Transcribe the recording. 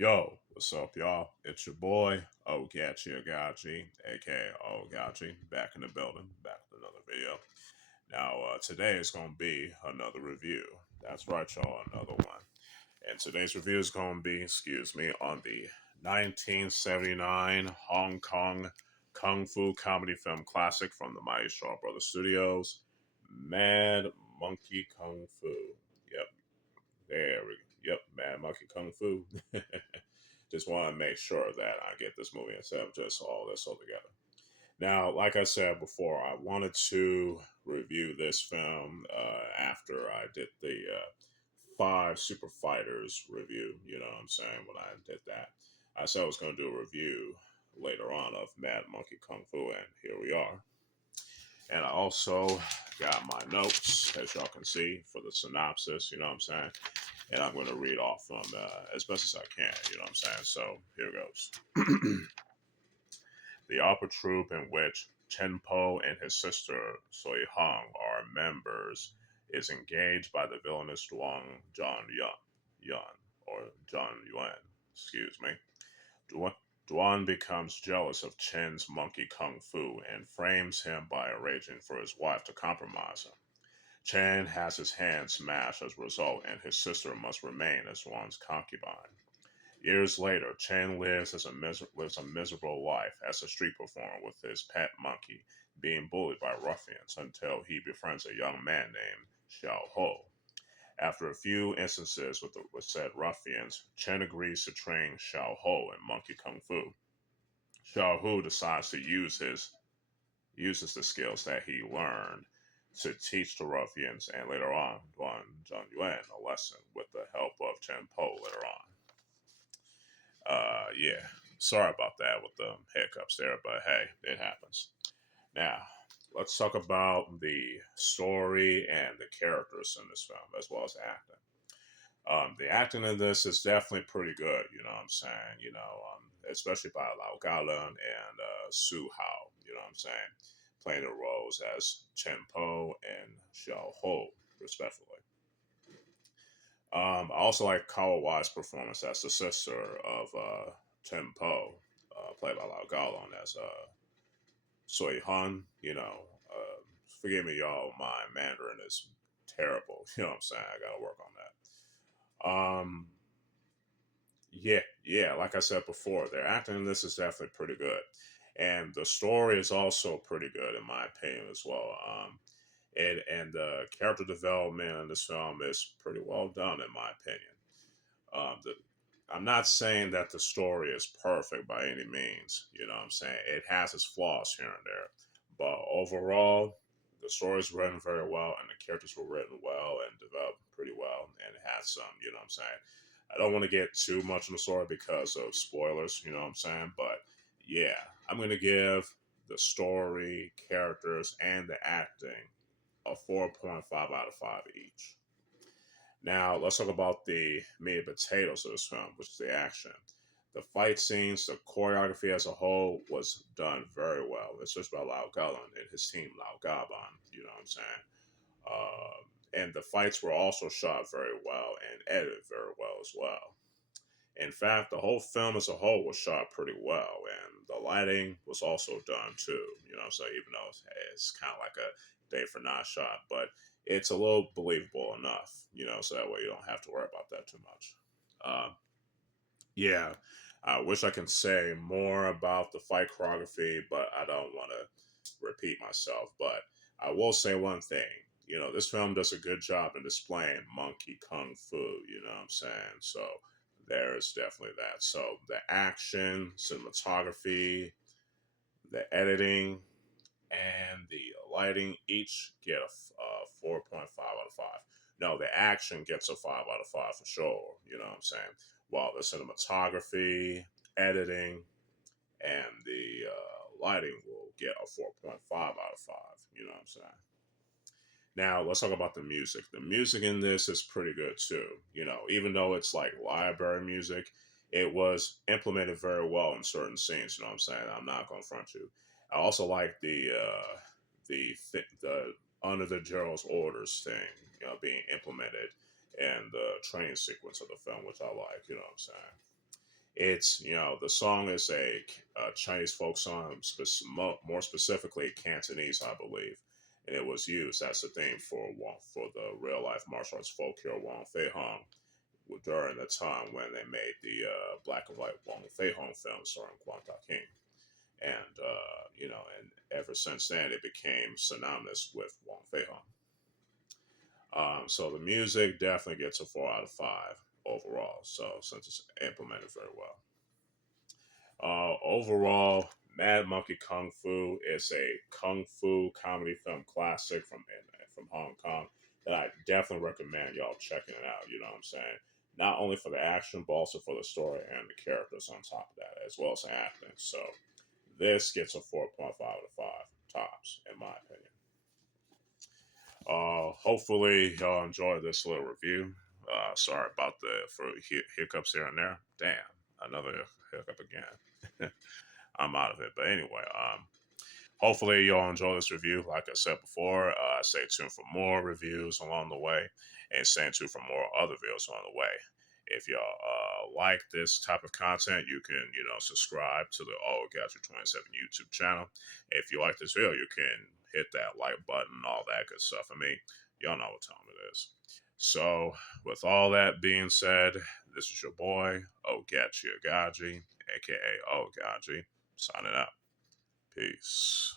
Yo, what's up, y'all? It's your boy, Oaghaji, aka Oaghaji, back in the building, back with another video. Now, today is going to be another review. That's right, y'all, another one. And today's review is going to be, on the 1979 Hong Kong Kung Fu comedy film classic from the Mighty Shaw Brothers Studios, Mad Monkey Kung Fu. Yep, there we go. Yep, Mad Monkey Kung Fu. Just want to make sure that I get this movie instead of just all this all together. Now, like I said before, I wanted to review this film after I did the Five Super Fighters review. You know what I'm saying? When I did that, I said I was going to do a review later on of Mad Monkey Kung Fu, and here we are. And I also got my notes, as y'all can see, for the synopsis. You know what I'm saying? And I'm going to read off them as best as I can. You know what I'm saying? So here goes. The opera troupe in which Chen Po and his sister Sui Hong are members is engaged by the villainous Yun, or John Yuan, excuse me. Duan becomes jealous of Chen's monkey kung fu and frames him by arranging for his wife to compromise him. Chen has his hand smashed as a result, and his sister must remain as Duan's concubine. Years later, Chen lives a miserable life as a street performer with his pet monkey, being bullied by ruffians until he befriends a young man named Hsiao Ho. After a few instances with said ruffians, Chen agrees to train Hsiao Ho in monkey kung fu. Hsiao Ho decides to uses the skills that he learned to teach the ruffians and later on John Yuan a lesson with the help of Chen Po later on. Yeah, sorry about that with the hiccups there, but hey, it happens. Now, let's talk about the story and the characters in this film, as well as acting. The acting in this is definitely pretty good, you know what I'm saying? Especially by Lao Galan and Su Hao, you know what I'm saying? Playing the roles as Chen Po and Xiao Ho, respectively. I also like Kawawa's performance as the sister of Chen Po, played by Lao Galan as Sui Han. Forgive me, y'all, my Mandarin is terrible. You know what I'm saying? I got to work on that. Yeah, like I said before, their acting in this is definitely pretty good. And the story is also pretty good, in my opinion, as well. And the character development in this film is pretty well done, in my opinion. The I'm not saying that the story is perfect by any means. You know what I'm saying? It has its flaws here and there. But overall, the story is written very well and the characters were written well and developed pretty well. And it has some, you know what I'm saying? I don't want to get too much in the story because of spoilers, you know what I'm saying? But yeah, I'm going to give the story, characters, and the acting a 4.5 out of 5 each. Now, let's talk about the meat and potatoes of this film, which is the action. The fight scenes, the choreography as a whole was done very well. It's just by Lao Galan and his team, Lao Gaban, you know what I'm saying? And the fights were also shot very well and edited very well as well. In fact, the whole film as a whole was shot pretty well, and the lighting was also done too. You know, so even though it's kind of like a day for night shot, but it's a little believable enough. You know, so that way you don't have to worry about that too much. Uh, yeah, I wish I can say more about the fight choreography, but I don't want to repeat myself. But I will say one thing. You know, this film does a good job in displaying monkey kung fu. You know what I'm saying? So there's definitely that. So the action, cinematography, the editing, and the lighting each get a 4.5 out of 5. No, the action gets a 5 out of 5 for sure. You know what I'm saying? While the cinematography, editing, and the lighting will get a 4.5 out of 5. You know what I'm saying? Now, let's talk about the music. The music in this is pretty good too. You know, even though it's like library music, it was implemented very well in certain scenes. You know what I'm saying? I'm not going to front you. I also like the under the Gerald's orders thing, you know, being implemented in the training sequence of the film, which I like. You know what I'm saying? It's, the song is a Chinese folk song, more specifically Cantonese, I believe, and it was used as the theme for the real life martial arts folk hero Wong Fei Hong during the time when they made the black and white Wong Fei Hong film starring Kwang Ta King. And and ever since then it became synonymous with Wong Fei Hong. So the music definitely gets a 4 out of 5 overall. So since it's implemented very well. Overall, Mad Monkey Kung Fu is a kung fu comedy film classic from Hong Kong that I definitely recommend y'all checking it out. You know what I'm saying? Not only for the action, but also for the story and the characters on top of that, as well as the acting. So this gets a 4.5 out of 5 tops, in my opinion. Hopefully y'all enjoyed this little review. Sorry about the for hiccups here and there. Damn, another hiccup again. I'm out of it. But anyway, hopefully y'all enjoy this review. Like I said before, stay tuned for more reviews along the way, and stay tuned for more other videos along the way. If y'all like this type of content, you can subscribe to the Oaghaji 27 YouTube channel. If you like this video, you can hit that like button, all that good stuff. I mean, y'all know what time it is. So, with all that being said, this is your boy Oaghaji, aka Oaghaji, signing out. Peace.